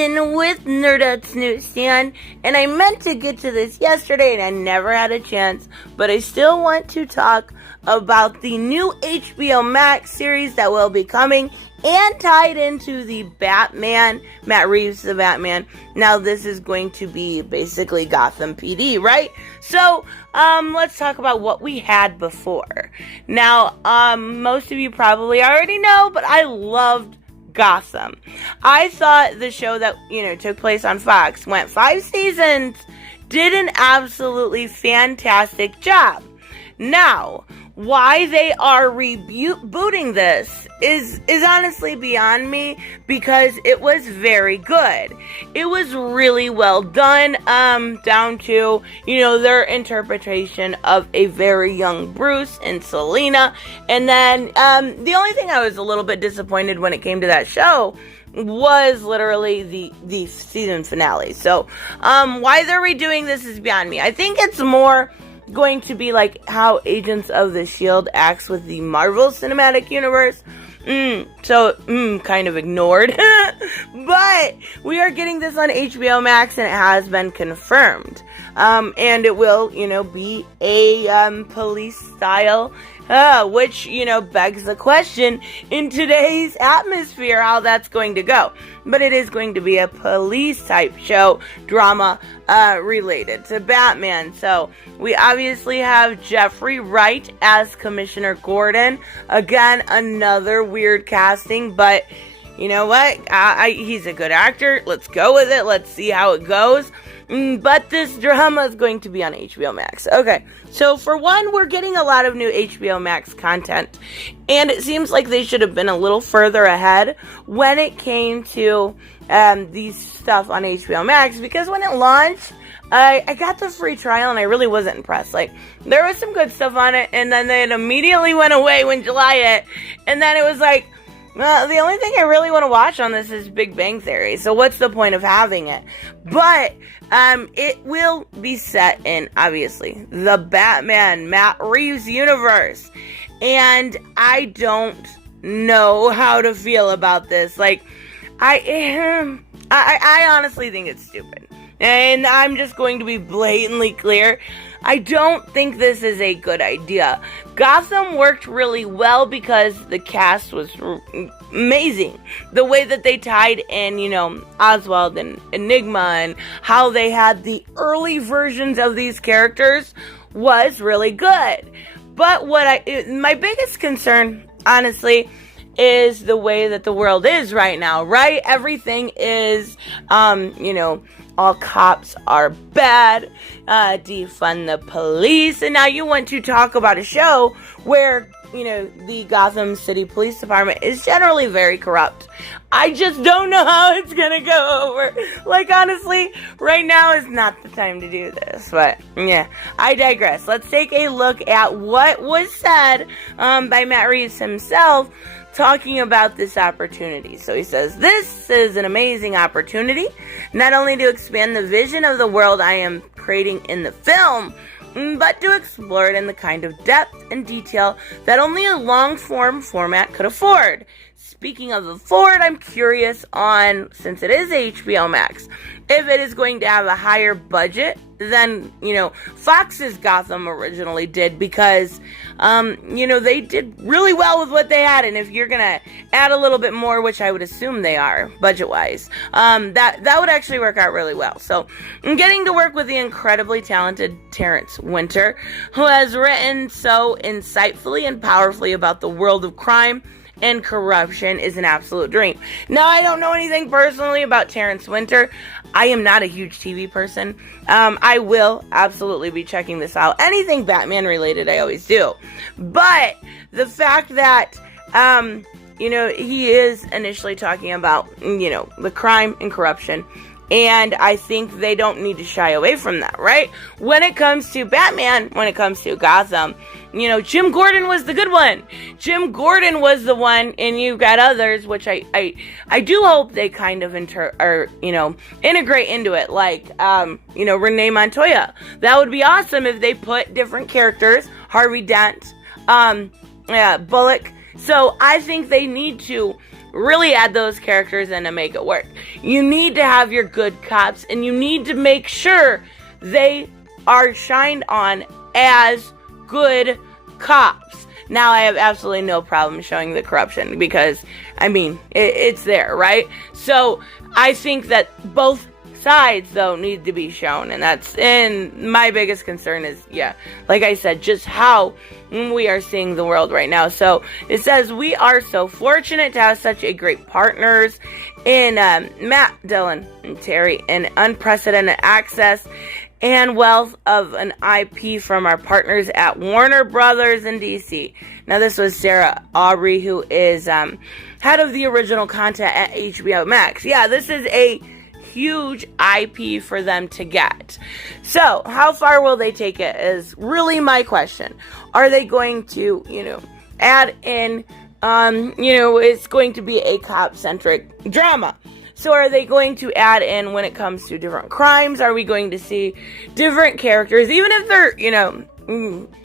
Kristen with Nerdette's NewsStand, and I meant to get to this yesterday and I never had a chance, but I still want to talk about the new HBO Max series that will be coming and tied into the Batman, Matt Reeves, the Batman. Now this is going to be basically Gotham PD, right? So, let's talk about what we had before. Now, most of you probably already know, but I loved Gotham. I thought the show that, took place on Fox, went 5 seasons, did an absolutely fantastic job. Now, why they are rebooting this is honestly beyond me, because it was very good. It was really well done, down to, their interpretation of a very young Bruce and Selina. And then, the only thing I was a little bit disappointed when it came to that show was literally the season finale. So, why they're redoing this is beyond me. I think it's more going to be like how Agents of the S.H.I.E.L.D. acts with the Marvel Cinematic Universe. Kind of ignored. But we are getting this on HBO Max, and it has been confirmed. And it will, be a police style, which, begs the question in today's atmosphere how that's going to go. But it is going to be a police type show, drama, related to Batman. So we obviously have Jeffrey Wright as Commissioner Gordon. Again, another weird casting, but you know what? He's a good actor. Let's go with it. Let's see how it goes. But this drama is going to be on HBO Max. Okay, so for one, we're getting a lot of new HBO Max content. And it seems like they should have been a little further ahead when it came to these stuff on HBO Max. Because when it launched, I got the free trial and I really wasn't impressed. Like, there was some good stuff on it, and then it immediately went away when July hit. And then it was like, well, the only thing I really want to watch on this is Big Bang Theory, so what's the point of having it? But, it will be set in, obviously, the Batman, Matt Reeves universe, and I don't know how to feel about this. Like, I honestly think it's stupid, and I'm just going to be blatantly clear. I don't think this is a good idea. Gotham worked really well because the cast was amazing. The way that they tied in, Oswald and Enigma, and how they had the early versions of these characters was really good. But my biggest concern, honestly, is the way that the world is right now, right? Everything is, all cops are bad, defund the police, and now you want to talk about a show where, the Gotham City Police Department is generally very corrupt. I just don't know how it's gonna go over. Like, honestly, right now is not the time to do this, but, yeah, I digress. Let's take a look at what was said, by Matt Reeves himself, talking about this opportunity. So he says, "This is an amazing opportunity, not only to expand the vision of the world I am creating in the film, but to explore it in the kind of depth and detail that only a long-form format could afford." Speaking of afford, I'm curious on, since it is HBO Max, if it is going to have a higher budget than, Fox's Gotham originally did, because, they did really well with what they had, and if you're gonna add a little bit more, which I would assume they are, budget-wise, that would actually work out really well. So, I'm getting to work with the incredibly talented Terrence Winter, who has written so insightfully and powerfully about the world of crime and corruption, is an absolute dream. Now, I don't know anything personally about Terrence Winter. I am not a huge TV person. I will absolutely be checking this out. Anything Batman related, I always do. But the fact that, he is initially talking about, the crime and corruption, and I think they don't need to shy away from that, right? When it comes to Batman, when it comes to Gotham, Jim Gordon was the good one. Jim Gordon was the one, and you've got others, which I do hope they kind of integrate into it, like, Renee Montoya. That would be awesome if they put different characters, Harvey Dent, Bullock. So I think they need to really add those characters in to make it work. You need to have your good cops, and you need to make sure they are shined on as good cops. Now, I have absolutely no problem showing the corruption because, I mean, it's there, right? So, I think that both sides, though, need to be shown, and my biggest concern is, like I said, just how we are seeing the world right now. So, it says, we are so fortunate to have such a great partners in Matt, Dylan, and Terry, and unprecedented access and wealth of an IP from our partners at Warner Brothers in DC. Now, this was Sarah Aubrey, who is head of the original content at HBO Max. Yeah, this is a huge IP for them to get. So, how far will they take it is really my question. Are they going to, add in, it's going to be a cop-centric drama. So are they going to add in when it comes to different crimes? Are we going to see different characters, even if they're,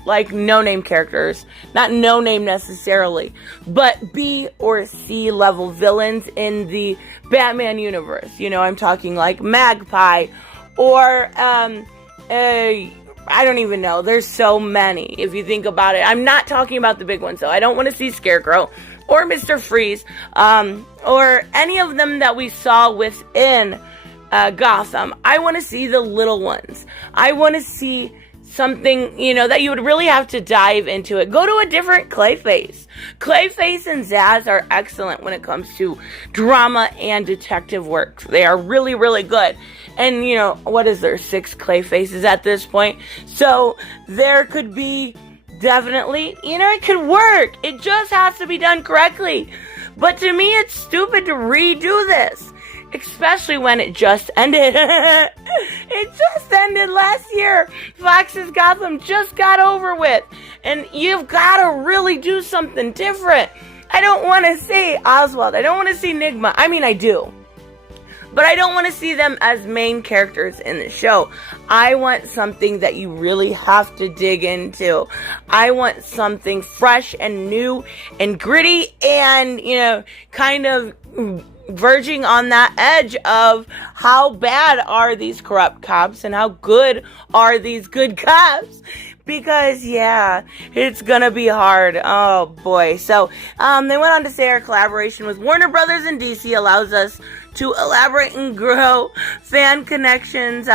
like no-name characters, not no-name necessarily, but B or C level villains in the Batman universe? I'm talking like Magpie or, I don't even know. There's so many, if you think about it. I'm not talking about the big ones, though. I don't want to see Scarecrow or Mr. Freeze, or any of them that we saw within Gotham. I want to see the little ones. I want to see something, that you would really have to dive into it. Go to a different Clayface. Clayface and Zaz are excellent when it comes to drama and detective work. They are really, really good. And, what is there, 6 Clayfaces at this point? So, there could be definitely, it could work. It just has to be done correctly. But to me, it's stupid to redo this. Especially when it just ended. It just ended last year. Fox's Gotham just got over with. And you've got to really do something different. I don't want to see Oswald. I don't want to see Nigma. I mean, I do. But I don't want to see them as main characters in the show. I want something that you really have to dig into. I want something fresh and new and gritty and, kind of verging on that edge of how bad are these corrupt cops and how good are these good cops. Because, it's gonna be hard. Oh, boy. So, they went on to say our collaboration with Warner Brothers and DC allows us to elaborate and grow fan connections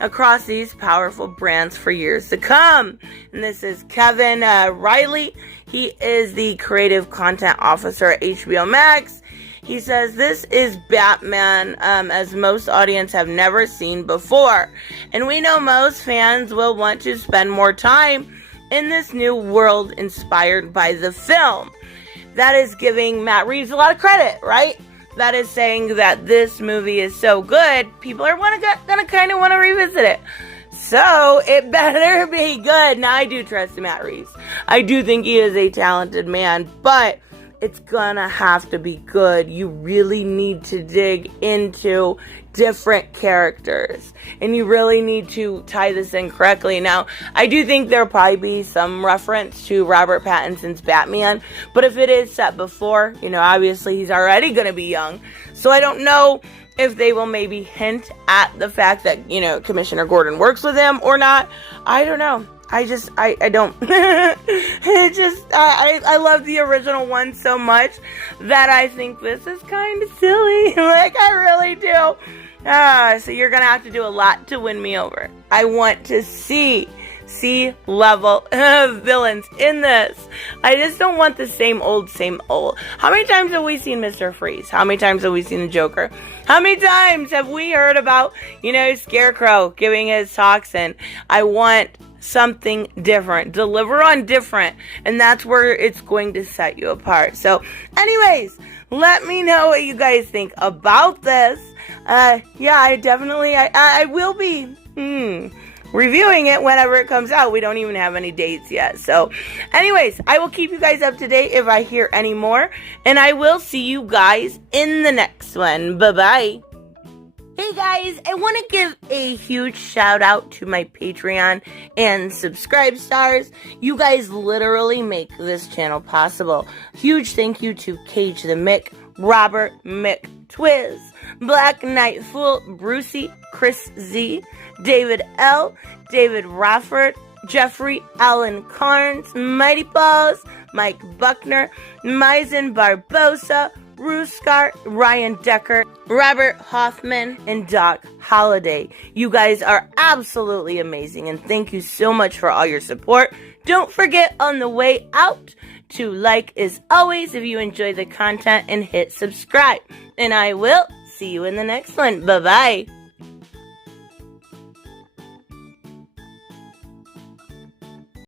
across these powerful brands for years to come. And this is Kevin Riley. He is the creative content officer at HBO Max. He says, this is Batman, as most audience have never seen before. And we know most fans will want to spend more time in this new world inspired by the film. That is giving Matt Reeves a lot of credit, right? That is saying that this movie is so good, people are gonna kind of want to revisit it. So, it better be good. Now, I do trust Matt Reeves. I do think he is a talented man, but it's gonna have to be good. You really need to dig into different characters. And you really need to tie this in correctly. Now, I do think there'll probably be some reference to Robert Pattinson's Batman. But if it is set before, obviously he's already gonna be young. So I don't know if they will maybe hint at the fact that, Commissioner Gordon works with him or not. I don't know. I don't. I love the original one so much that I think this is kind of silly. Like, I really do. So you're going to have to do a lot to win me over. I want to see C-level villains in this. I just don't want the same old. How many times have we seen Mr. Freeze? How many times have we seen the Joker? How many times have we heard about, Scarecrow giving his talks? And I want something different. Deliver on different. And that's where it's going to set you apart. So, anyways, let me know what you guys think about this. I will be reviewing it whenever it comes out. We don't even have any dates yet. So, anyways, I will keep you guys up to date if I hear any more. And I will see you guys in the next one. Bye-bye. Hey guys, I want to give a huge shout out to my Patreon and subscribe stars. You guys literally make this channel possible. Huge thank you to Cage the Mick, Robert McTwiz, Black Knight Fool, Brucey, Chris Z, David L., David Rafford, Jeffrey Allen Carnes, Mighty Balls, Mike Buckner, Maizen Barbosa, Ruskar, Ryan Decker, Robert Hoffman, and Doc Holliday. You guys are absolutely amazing, and thank you so much for all your support. Don't forget on the way out to like as always if you enjoy the content and hit subscribe. And I will see you in the next one. Bye-bye.